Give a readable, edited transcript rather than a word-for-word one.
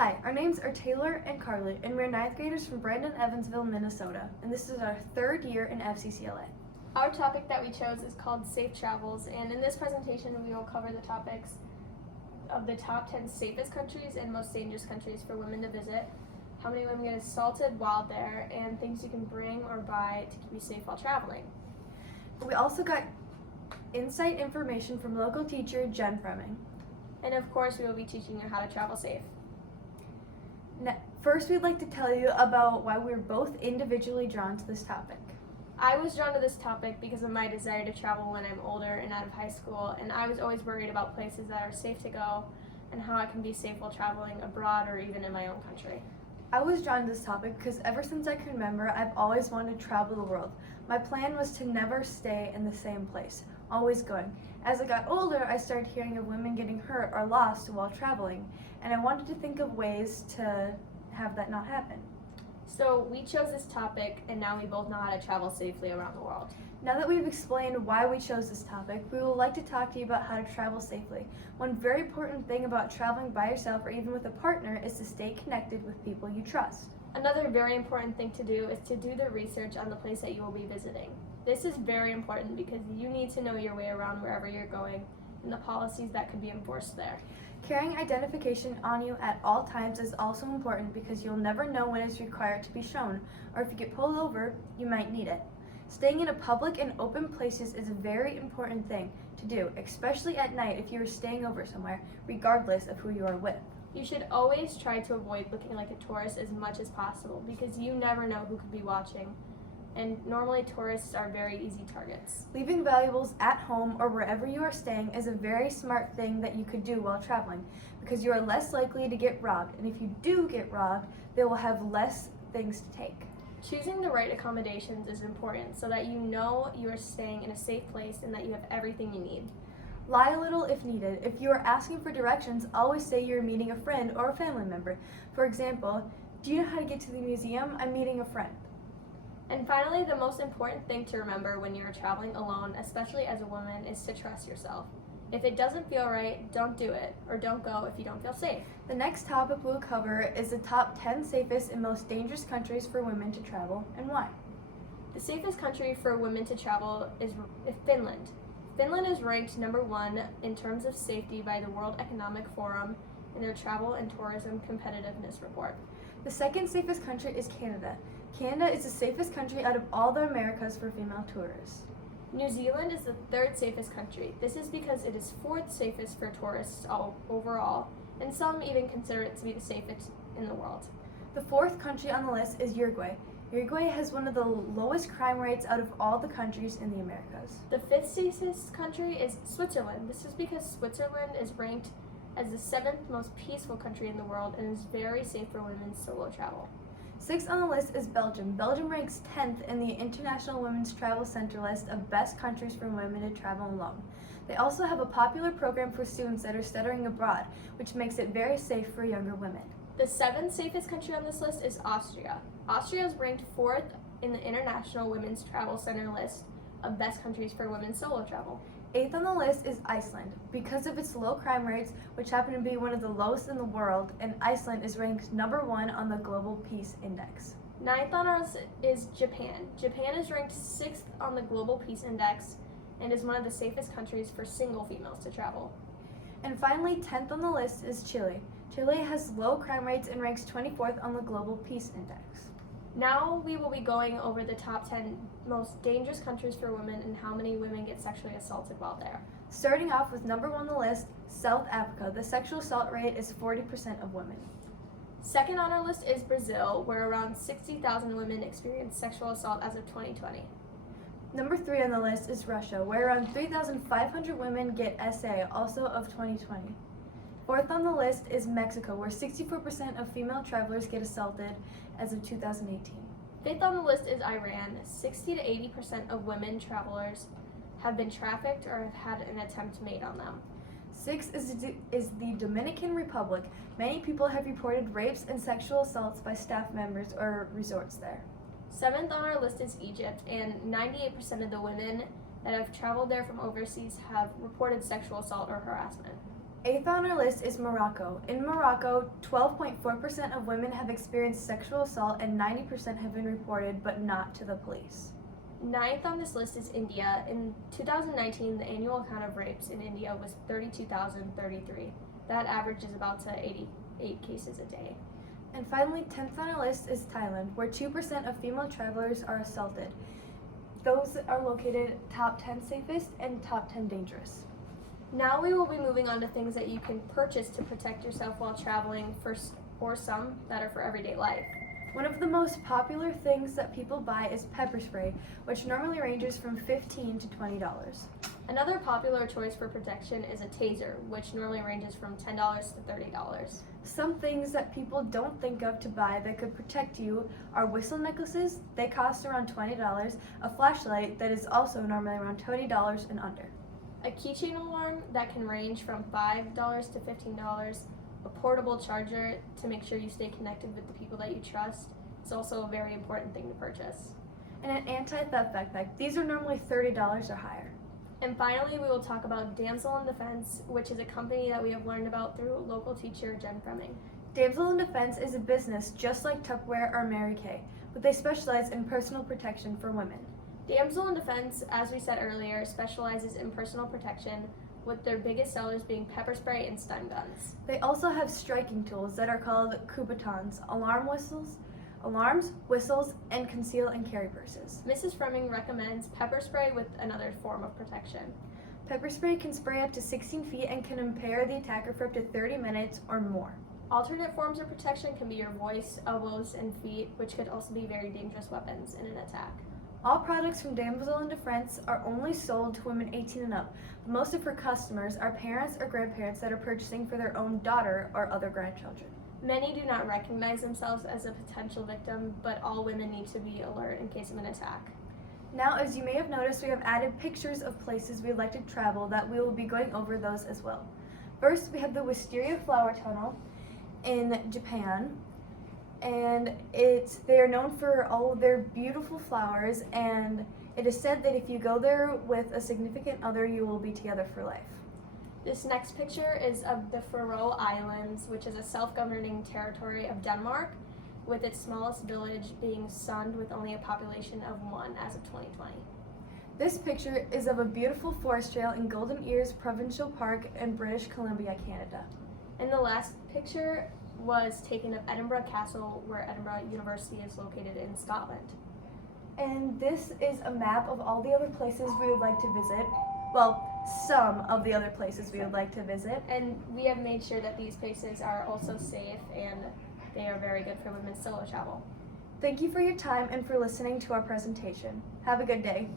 Hi, our names are Taylor and Karlee, and we're ninth graders from Brandon, Evansville, Minnesota, and this is our third year in FCCLA. Our topic that we chose is called Safe Travels, and in this presentation we will cover the topics of the top 10 safest countries and most dangerous countries for women to visit, how many women get assaulted while there, and things you can bring or buy to keep you safe while traveling. We also got insight information from local teacher Jen Fremming. And of course we will be teaching you how to travel safe. First, we'd like to tell you about why we were both individually drawn to this topic. I was drawn to this topic because of my desire to travel when I'm older and out of high school, and I was always worried about places that are safe to go and how I can be safe while traveling abroad or even in my own country. I was drawn to this topic because ever since I can remember, I've always wanted to travel the world. My plan was to never stay in the same place, always going. As I got older, I started hearing of women getting hurt or lost while traveling, and I wanted to think of ways to have that not happen. So we chose this topic, and now we both know how to travel safely around the world. Now that we've explained why we chose this topic, we would like to talk to you about how to travel safely. One very important thing about traveling by yourself or even with a partner is to stay connected with people you trust. Another very important thing to do is to do the research on the place that you will be visiting. This is very important because you need to know your way around wherever you're going and the policies that could be enforced there. Carrying identification on you at all times is also important because you'll never know when it's required to be shown, or if you get pulled over, you might need it. Staying in a public and open places is a very important thing to do, especially at night if you are staying over somewhere, regardless of who you are with. You should always try to avoid looking like a tourist as much as possible because you never know who could be watching, and normally tourists are very easy targets. Leaving valuables at home or wherever you are staying is a very smart thing that you could do while traveling because you are less likely to get robbed, and if you do get robbed, they will have less things to take. Choosing the right accommodations is important so that you know you are staying in a safe place and that you have everything you need. Lie a little if needed. If you are asking for directions, always say you're meeting a friend or a family member. For example, do you know how to get to the museum? I'm meeting a friend. And finally, the most important thing to remember when you're traveling alone, especially as a woman, is to trust yourself. If it doesn't feel right, don't do it, or don't go if you don't feel safe. The next topic we'll cover is the top 10 safest and most dangerous countries for women to travel and why. The safest country for women to travel is Finland. Finland is ranked number 1 in terms of safety by the World Economic Forum in their Travel and Tourism Competitiveness Report. The second safest country is Canada. Canada is the safest country out of all the Americas for female tourists. New Zealand is the 3rd safest country. This is because it is 4th safest for tourists overall, and some even consider it to be the safest in the world. The 4th country on the list is Uruguay. Uruguay has one of the lowest crime rates out of all the countries in the Americas. The 5th safest country is Switzerland. This is because Switzerland is ranked as the 7th most peaceful country in the world and is very safe for women's solo travel. 6th on the list is Belgium. Belgium ranks 10th in the International Women's Travel Center list of best countries for women to travel alone. They also have a popular program for students that are studying abroad, which makes it very safe for younger women. The 7th safest country on this list is Austria. Austria is ranked 4th in the International Women's Travel Center list of best countries for women's solo travel. 8th on the list is Iceland. Because of its low crime rates, which happen to be one of the lowest in the world, and Iceland is ranked number 1 on the Global Peace Index. 9th on our list is Japan. Japan is ranked 6th on the Global Peace Index and is one of the safest countries for single females to travel. And finally, 10th on the list is Chile. Chile has low crime rates and ranks 24th on the Global Peace Index. Now we will be going over the top 10 most dangerous countries for women and how many women get sexually assaulted while there. Starting off with number 1 on the list, South Africa. The sexual assault rate is 40% of women. 2nd on our list is Brazil, where around 60,000 women experienced sexual assault as of 2020. Number 3 on the list is Russia, where around 3,500 women get SA, also of 2020. 4th on the list is Mexico, where 64% of female travelers get assaulted as of 2018. 5th on the list is Iran. 60 to 80% of women travelers have been trafficked or have had an attempt made on them. 6th is the Dominican Republic. Many people have reported rapes and sexual assaults by staff members or resorts there. 7th on our list is Egypt, and 98% of the women that have traveled there from overseas have reported sexual assault or harassment. Eighth on our list is Morocco. In Morocco, 12.4% of women have experienced sexual assault and 90% have been reported, but not to the police. Ninth on this list is India. In 2019, the annual count of rapes in India was 32,033. That averages about to 88 cases a day. And finally, 10th on our list is Thailand, where 2% of female travelers are assaulted. Those are located top 10 safest and top 10 dangerous. Now we will be moving on to things that you can purchase to protect yourself while traveling, or some that are for everyday life. One of the most popular things that people buy is pepper spray, which normally ranges from $15 to $20. Another popular choice for protection is a taser, which normally ranges from $10 to $30. Some things that people don't think of to buy that could protect you are whistle necklaces. They cost around $20, a flashlight that is also normally around $20 and under. A keychain alarm that can range from $5 to $15. A portable charger to make sure you stay connected with the people that you trust is also a very important thing to purchase. And an anti-theft backpack. These are normally $30 or higher. And finally, we will talk about Damsel in Defense, which is a company that we have learned about through local teacher Jen Fremming. Damsel in Defense is a business just like Tupperware or Mary Kay, but they specialize in personal protection for women. Damsel in Defense, as we said earlier, specializes in personal protection, with their biggest sellers being pepper spray and stun guns. They also have striking tools that are called coubatons, alarms, whistles, and conceal and carry purses. Mrs. Fremming recommends pepper spray with another form of protection. Pepper spray can spray up to 16 feet and can impair the attacker for up to 30 minutes or more. Alternate forms of protection can be your voice, elbows, and feet, which could also be very dangerous weapons in an attack. All products from Damsel in Defense are only sold to women 18 and up. Most of her customers are parents or grandparents that are purchasing for their own daughter or other grandchildren. Many do not recognize themselves as a potential victim, but all women need to be alert in case of an attack. Now, as you may have noticed, we have added pictures of places we'd like to travel that we will be going over those as well. First, we have the Wisteria Flower Tunnel in Japan. And they are known for all of their beautiful flowers, and it is said that if you go there with a significant other, you will be together for life. This next picture is of the Faroe Islands, which is a self-governing territory of Denmark, with its smallest village being Sund, with only a population of 1 as of 2020. This picture is of a beautiful forest trail in Golden Ears Provincial Park in British Columbia, Canada. And the last picture was taken of Edinburgh Castle, where Edinburgh University is located in Scotland. And this is a map of all the other places we would like to visit. Well, some of the other places we would like to visit. And we have made sure that these places are also safe and they are very good for women's solo travel. Thank you for your time and for listening to our presentation. Have a good day.